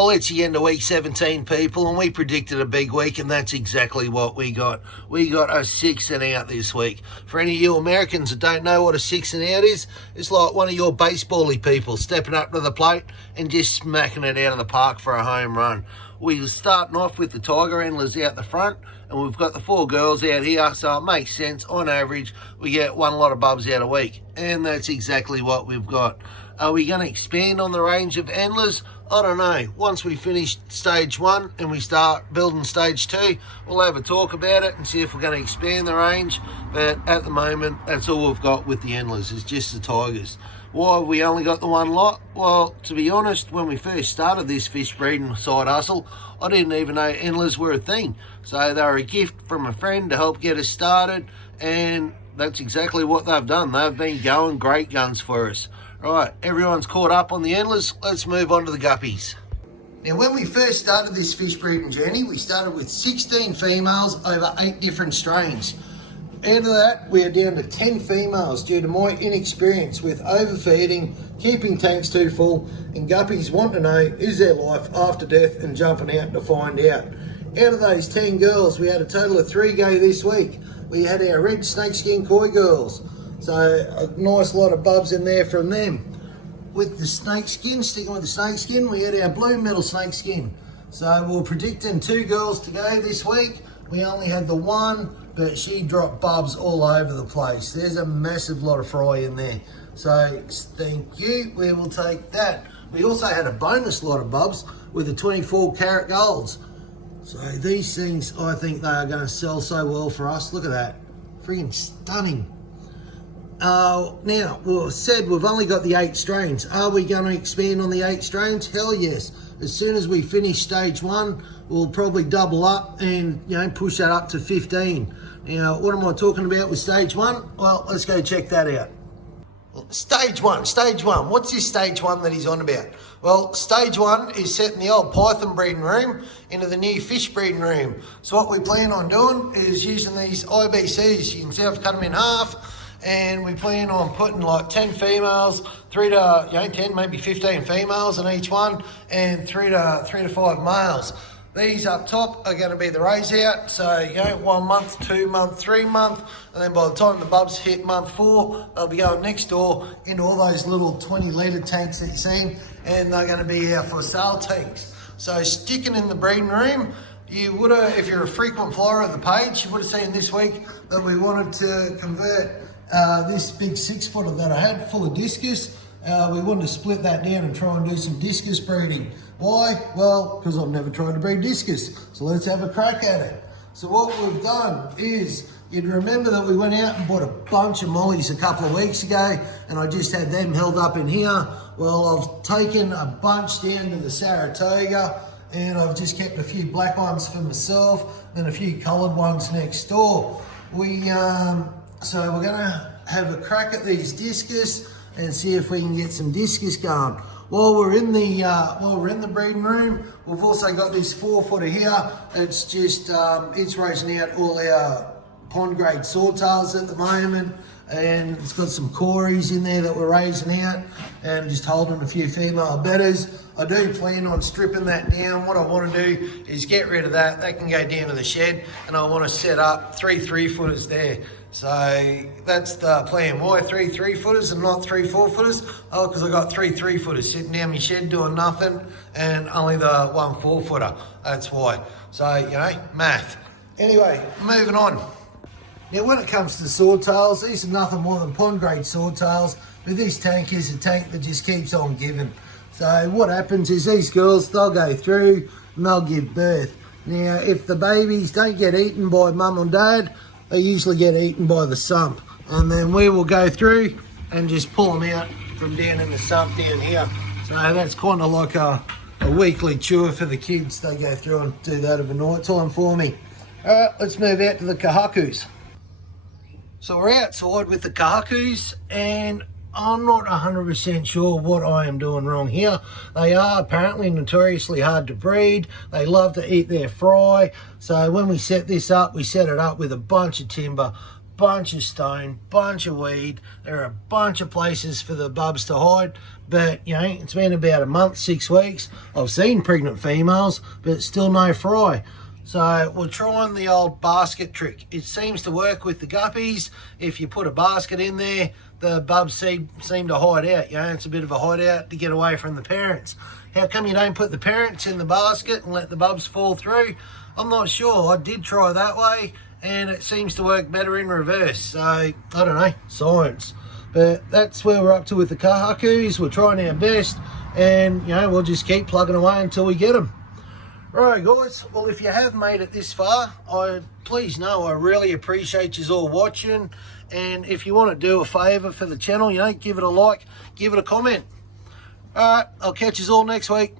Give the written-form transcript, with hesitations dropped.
Well, it's the end of week 17, people, and we predicted a big week, and that's exactly what we got. We got a 6 and out this week. For any of you Americans that don't know what a 6 and out is, it's like one of your baseball-y people stepping up to the plate and just smacking it out of the park for a home run. We were starting off with the Tiger Endlers out the front, and we've got the 4 girls out here, so it makes sense. On average, we get one lot of bubs out a week, and that's exactly what we've got. Are we going to expand on the range of Endlers? I don't know. Once we finish stage 1 and we start building stage 2, we'll have a talk about it and see if we're going to expand the range. But at the moment, that's all we've got with the Endlers, is just the Tigers. Why have we only got the one lot? Well, to be honest, when we first started this fish breeding side hustle, I didn't even know Endlers were a thing. So they were a gift from a friend to help get us started, and that's exactly what they've done. They've been going great guns for us. Right, everyone's caught up on the Endlers. Let's move on to the Guppies. Now, when we first started this fish breeding journey, we started with 16 females over 8 different strains. Out of that, we are down to 10 females due to my inexperience with overfeeding, keeping tanks too full, and guppies want to know, is there life after death, and jumping out to find out. Out of those 10 girls, we had a total of 3 go this week. We had our red snakeskin koi girls. So a nice lot of bubs in there from them. With the snakeskin, sticking with the snakeskin, we had our blue metal snakeskin. So we're predicting 2 girls to go this week. We only had the one, but she dropped bubs all over the place. There's a massive lot of fry in there. So thank you, we will take that. We also had a bonus lot of bubs with the 24 karat golds. So these things, I think they are going to sell so well for us. Look at that, freaking stunning. Now, we said we've only got the 8 strains. Are we going to expand on the 8 strains? Hell yes. As soon as we finish stage 1, we'll probably double up and, push that up to 15. Now, what am I talking about with stage 1? Well, let's go check that out. Stage 1. What's this stage 1 that he's on about? Well, stage 1 is setting the old python breeding room into the new fish breeding room. So what we plan on doing is using these IBCs. You can see I've cut them in half. And we plan on putting like 10 females, 3 to 10, maybe 15 females in each one, and 3 to 5 males. These up top are going to be the raise out, so 1 month, 2 month, 3 month, and then by the time the bubs hit month 4, they'll be going next door into all those little 20 litre tanks that you're seeing, and they're going to be our for sale tanks. So sticking in the breeding room, you would have, if you're a frequent flyer of the page, you would have seen this week that we wanted to convert this big 6-footer that I had full of discus. We wanted to split that down and try and do some discus breeding. Why? Well, because I've never tried to breed discus. So let's have a crack at it. So what we've done is, you'd remember that we went out and bought a bunch of mollies a couple of weeks ago, and I just had them held up in here. Well, I've taken a bunch down to the Saratoga, and I've just kept a few black ones for myself and a few coloured ones next door. So we're going to have a crack at these discus and see if we can get some discus going. While we're in the breeding room, we've also got this 4-footer here. It's just it's raising out all our pond grade swordtails at the moment, and it's got some cories in there that we're raising out, and just holding a few female betters. I do plan on stripping that down. What I want to do is get rid of that. They can go down to the shed, and I want to set up 3 3-footers there. So that's the plan. Why 3 3-footers and not 3 4-footers? Oh, because I got 3 3-footers sitting down my shed doing nothing, and only the 1 4-footer. That's why. So, math. Anyway, moving on. Now, when it comes to swordtails, these are nothing more than pond grade swordtails, but this tank is a tank that just keeps on giving. So what happens is these girls, they'll go through and they'll give birth. Now, if the babies don't get eaten by mum and dad, they usually get eaten by the sump. And then we will go through and just pull them out from down in the sump down here. So that's kind of like a weekly chore for the kids. They go through and do that of a night time for me. All right, let's move out to the kahakus. So we're outside with the kahakus, and I'm not 100% sure what I am doing wrong here. They are apparently notoriously hard to breed. They love to eat their fry. So when we set this up, we set it up with a bunch of timber, bunch of stone, bunch of weed. There are a bunch of places for the bubs to hide. But, you know, it's been about a month, 6 weeks. I've seen pregnant females, but still no fry. So we're trying the old basket trick. It seems to work with the guppies. If you put a basket in there, the bubs seem to hide out. You know, it's a bit of a hideout to get away from the parents. How come you don't put the parents in the basket and let the bubs fall through? I'm not sure. I did try that way, and it seems to work better in reverse. So, I don't know, science. But that's where we're up to with the kahakus. We're trying our best, and, you know, we'll just keep plugging away until we get them. Right, guys, well, if you have made it this far, please know I really appreciate you all watching. And if you want to do a favour for the channel, you know, give it a like, give it a comment. All right, I'll catch you all next week.